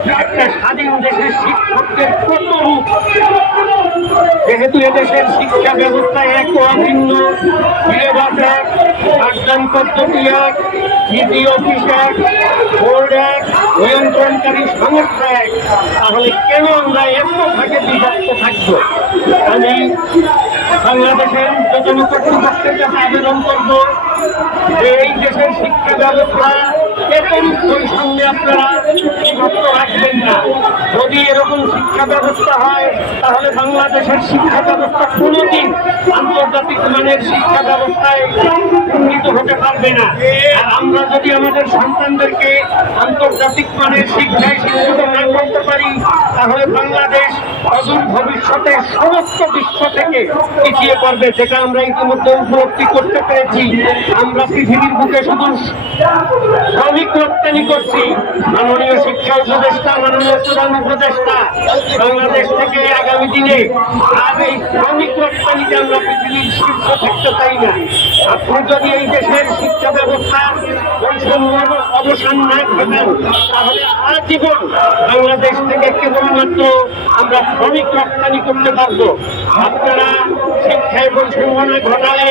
একটা স্বাধীন দেশের শিক্ষকদের কত রূপ, যেহেতু এদেশের শিক্ষা ব্যবস্থা এক অভিন্ন, সিলেবাস এক, পাঠদান পদ্ধতি এক, নীতি অফিস এক, বোর্ড এক, নিয়ন্ত্রণকারী সংস্থা এক, তাহলে কেন আমরা এত ভাগে বিভক্ত থাকবো? আমি বাংলাদেশের প্রধান কর্তৃপক্ষের কাছে আবেদন করবো যে এই দেশের শিক্ষা ব্যবস্থা এরকম বৈষম্যে আপনারা বিভক্ত রাখবেন না। যদি এরকম শিক্ষা ব্যবস্থা হয় তাহলে বাংলাদেশের শিক্ষা ব্যবস্থা কোনোদিন আন্তর্জাতিক মানের শিক্ষা ব্যবস্থায় উন্নীত হতে পারবে না। আর আমরা যদি আমাদের সন্তানদেরকে আন্তর্জাতিক মানের শিক্ষায় শিক্ষিত না করতে পারি তাহলে বাংলাদেশ অদূর ভবিষ্যতে সমস্ত বিশ্ব থেকে পিছিয়ে পড়বে, যেটা আমরা ইতিমধ্যে উপলব্ধি করতে পেরেছি। আমরা পৃথিবীর বুকে শুধু শ্রমিক রপ্তানি করছি। মাননীয় শিক্ষা উপদেষ্টা, মাননীয় প্রধান উপদেষ্টা বাংলাদেশ থেকে আগামী দিনে আর এই শ্রমিক রপ্তানিতে আমরা পৃথিবীর শীর্ষ থাকতে চাই না। আপনি যদি এই দেশের শিক্ষা ব্যবস্থার বৈষম্যের অবসান না ঘটান তাহলে আজীবন বাংলাদেশ থেকে কেবলমাত্র আমরা শ্রমিক রপ্তানি করতে পারবো। আপনারা শিক্ষায় বৈষম্য না ঘটালে,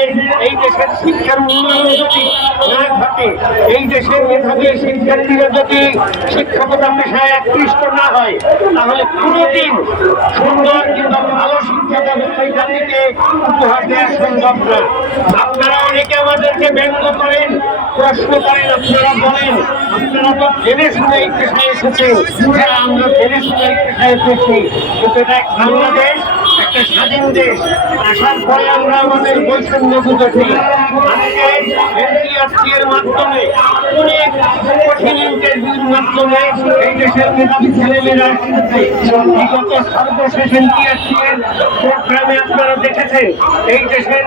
এই দেশের শিক্ষার উন্নয়ন যদি না ঘটে, এই দেশের মেধাবী শিক্ষার্থীরা যদি শিক্ষকতা পেশায় আকৃষ্ট না হয় তাহলে কোনোদিন সুন্দর কিংবা ভালো শিক্ষা ব্যবস্থায় জাতিকে উপহার দেওয়া সম্ভব না। আপনারা অনেকে আমাদেরকে ব্যঙ্গ করেন, প্রশ্ন করেন, আপনারা বলেন আপনারা তো জেনে শুনে এই পেশায় এসেছেন। হ্যাঁ, আমরা জেনে শুনে এই পেশায় এসেছি, কিন্তু এটা বাংলাদেশ একটা স্বাধীন দেশ। আসার পরে আমরা আমাদের বৈষম্য বুঝেছি। আজকে এনটিআরসি এর মাধ্যমে অনেক কঠিন ইন্টারভিউর মাধ্যমে এই দেশের মেধাবী ছেলেমেয়েরা এসেছে। বিগত সর্বশেষ এনটিআরসি এর প্রোগ্রামে আপনারা দেখেছেন এই দেশের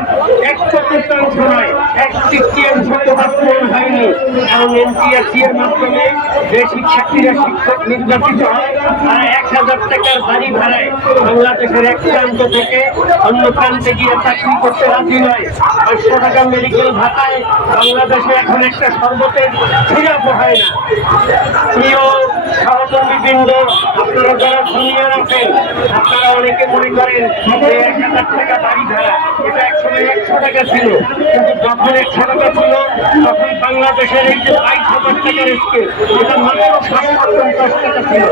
100% নয়, 1/3 পূরণ হয়নি। কারণ এনটিআরসি এর মাধ্যমে যে শিক্ষার্থীরা শিক্ষক নির্বাচিত হয় তারা 1000 টাকার বাড়ি ভাড়ায় বাংলাদেশের এক প্রান্ত থেকে অন্য প্রান্তে গিয়ে চাকরি করতে রাজি নয়। 500 টাকা মেডিকেল ভাতায় বাংলাদেশে এখন একটা শরবতের সিরাপ হয় না। প্রিয় সহকর্মীবৃন্দ, আপনারা যারা দুনিয়া রাখেন, আপনারা অনেকে মনে করেন যে 1000 টাকা বাড়ি ভাড়া এটা একসময় 100 টাকা ছিল, কিন্তু যখন 100 টাকা ছিল তখন বাংলাদেশের এই যে 22,000 টাকার স্কেল এটা মাত্র 750 টাকা ছিল।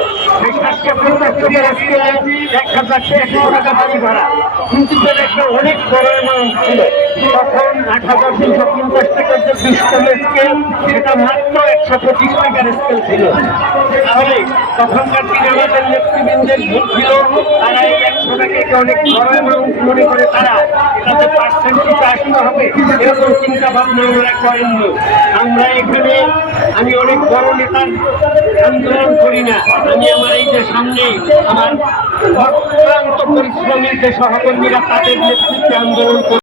এই 750 টাকার স্কেলে 1,100 টাকা বাড়ি ভাড়া, কিন্তু একটা অনেক বড় অ্যামাউন্ট ছিল। তখন 8,250 টাকার যে পিস্তলের স্কেল সেটা মাত্র 125 টাকার স্কেল ছিল। তাহলে তখনকার দিনে আমাদের নেতৃবৃন্দের ভুল ছিল, তারা এই 100 টাকাকে অনেক বড় অ্যামাউন্ট মনে করে তারা এটাতে পার্সেন্টেজ আসতে হবে এরকম চিন্তা ভাবনা আমরা করেননি। আমরা এখানে আমি অনেক বড় নেতার আন্দোলন করি না, আমি আমার এই যে সামনে আমার অক্লান্ত পরিশ্রমী যে সহকর্মীরা তাদের নেতৃত্বে আন্দোলন করি।